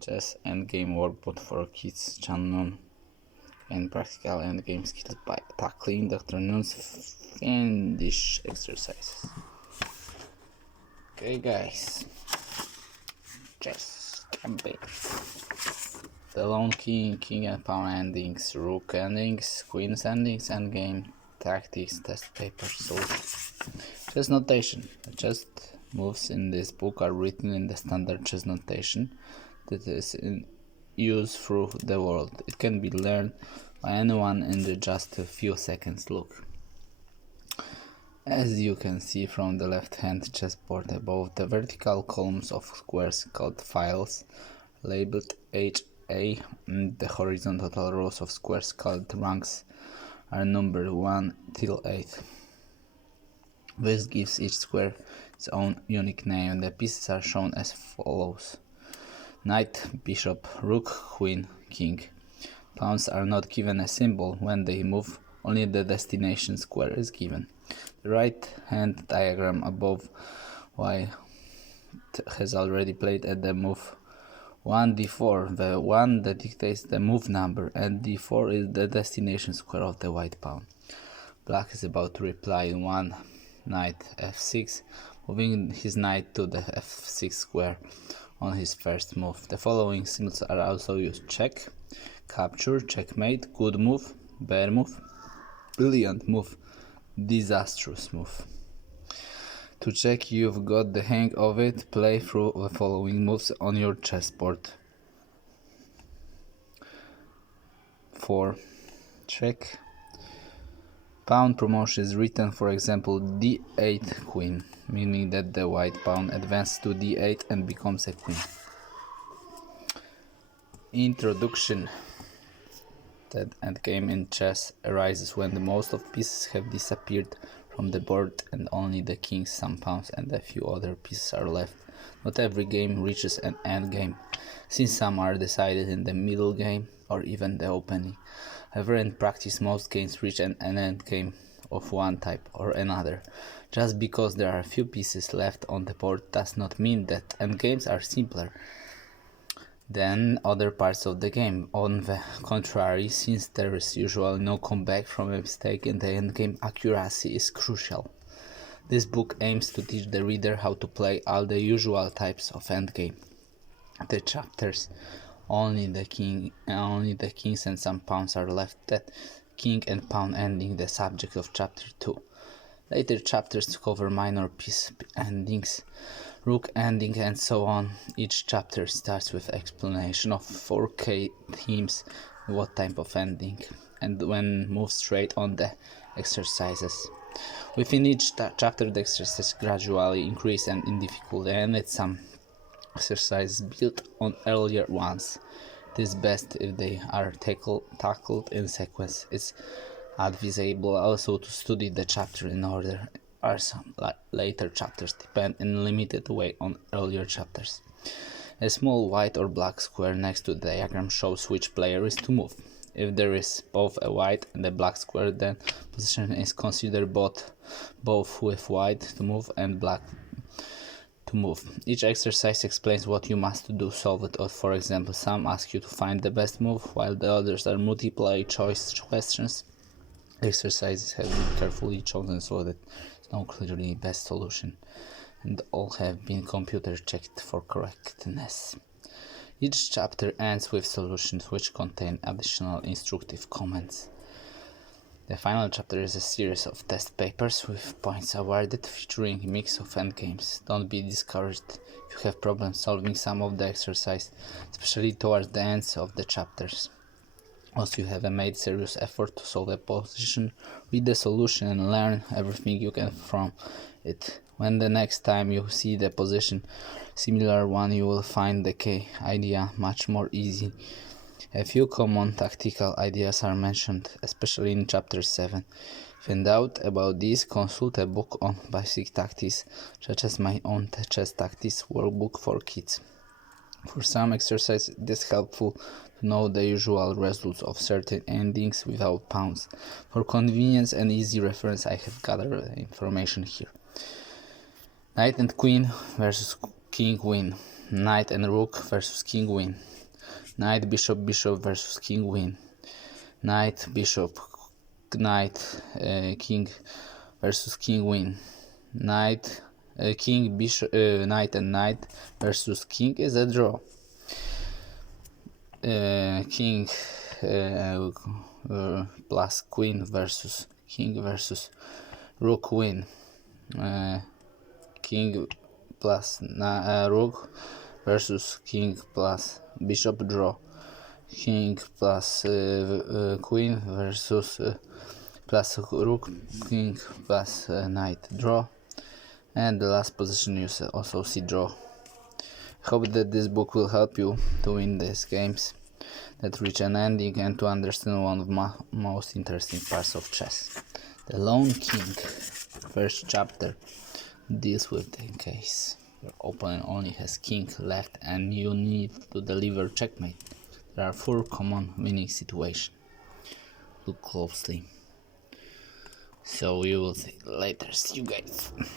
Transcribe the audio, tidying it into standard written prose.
Chess Endgame Workbook for Kids channel and practical endgame skills by tackling the afternoon's fiendish exercises. Okay guys, chess campaign. The lone king, king and pawn endings, rook endings, queen's endings, endgame tactics, test paper solution. Chess notation. The chess moves in this book are written in the standard chess notation that is in use through the world. It can be learned by anyone in just a few seconds. Look. As you can see from the left-hand chessboard above, the vertical columns of squares called files, labeled HA, and the horizontal rows of squares called ranks are numbered 1 till 8. This gives each square its own unique name. The pieces are shown as follows: knight, bishop, rook, queen, king. Pawns are not given a symbol when they move, only the destination square is given. The right-hand diagram above White has already played at the move 1 d4, the one that dictates the move number, and d4 is the destination square of the white pawn. Black is about to reply 1 knight f6, moving his knight to the f6 square on his first move. The following symbols are also used: check, capture, checkmate, good move, bad move, brilliant move, disastrous move. To check you've got the hang of it, play through the following moves on your chessboard. 4. Check. Pawn promotion is written, for example, d8 queen, meaning that the white pawn advances to d8 and becomes a queen. Introduction. That endgame in chess arises when the most of pieces have disappeared from the board and only the king, some pawns, and a few other pieces are left. Not every game reaches an endgame, since some are decided in the middle game or even the opening. However, in practice, most games reach an endgame of one type or another. Just because there are few pieces left on the board does not mean that endgames are simpler than other parts of the game. On the contrary, since there is usually no comeback from a mistake in the endgame, accuracy is crucial. This book aims to teach the reader how to play all the usual types of endgame. The chapters only the kings and some pawns are left, that king and pawn ending the subject of chapter 2. Later chapters cover minor piece endings, rook ending, and so on. Each chapter starts with explanation of 4 key themes, what type of ending, and when move straight on the exercises. Within each chapter the exercises gradually increase in difficulty, and at some exercises build on earlier ones. It is best if they are tackled in sequence. It's advisable also to study the chapter in order, as some later chapters depend in a limited way on earlier chapters. A small white or black square next to the diagram shows which player is to move. If there is both a white and a black square, then position is considered both with white to move and black to move. Each exercise explains what you must do, solve it, or for example, some ask you to find the best move, while the others are multiple choice questions. Exercises have been carefully chosen so that there's no clearly best solution, and all have been computer checked for correctness. Each chapter ends with solutions which contain additional instructive comments. The final chapter is a series of test papers with points awarded, featuring a mix of endgames. Don't be discouraged if you have problems solving some of the exercise, especially towards the ends of the chapters. Once you have made serious effort to solve a position, read the solution and learn everything you can from it. When the next time you see the position similar one, you will find the key idea much more easy. A few common tactical ideas are mentioned, especially in chapter 7. If in doubt about these, consult a book on basic tactics, such as my own chess tactics workbook for kids. For some exercises, it is helpful to know the usual results of certain endings without pawns. For convenience and easy reference, I have gathered the information here. Knight and queen versus king win. Knight and rook versus king win. Knight, bishop, bishop versus king win. Knight, bishop, knight, king versus king win. Knight, king, bishop, knight and knight versus king is a draw. King plus queen versus king versus rook win. King plus rook versus king plus bishop draw. King plus queen versus plus rook, king plus knight draw. And the last position you also see draw. Hope that this book will help you to win these games that reach an ending and to understand one of the most interesting parts of chess. The Lone King, first chapter, deals with the case your opponent only has king left and you need to deliver checkmate. There are 4 common winning situations. Look closely. So we will see later. See you guys.